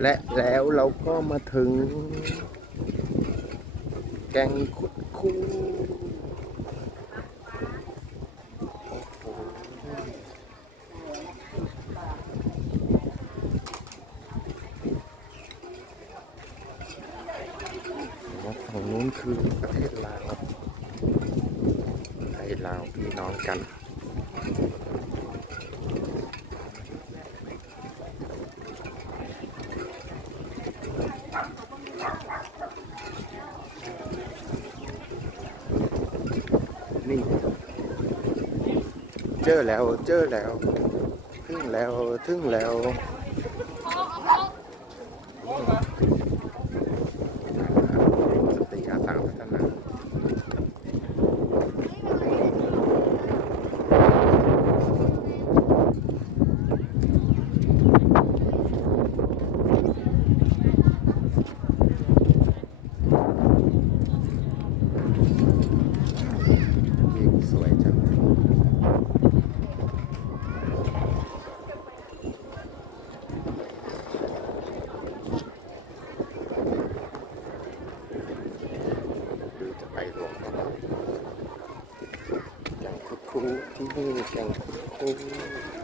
และแล้วเราก็มาถึง แกงคุดคูฝั่งนู้นคือประเทศลาวไทยลาวพี่น้องกัน นี่เจอแล้วเจอแล้ว ถึงแล้วถึงแล้วสติอาสาพัฒนาวิวสวยจัง หรือจะไปหลวงพ่อ แก่งคุดคูที่นี่แก่งคุดคู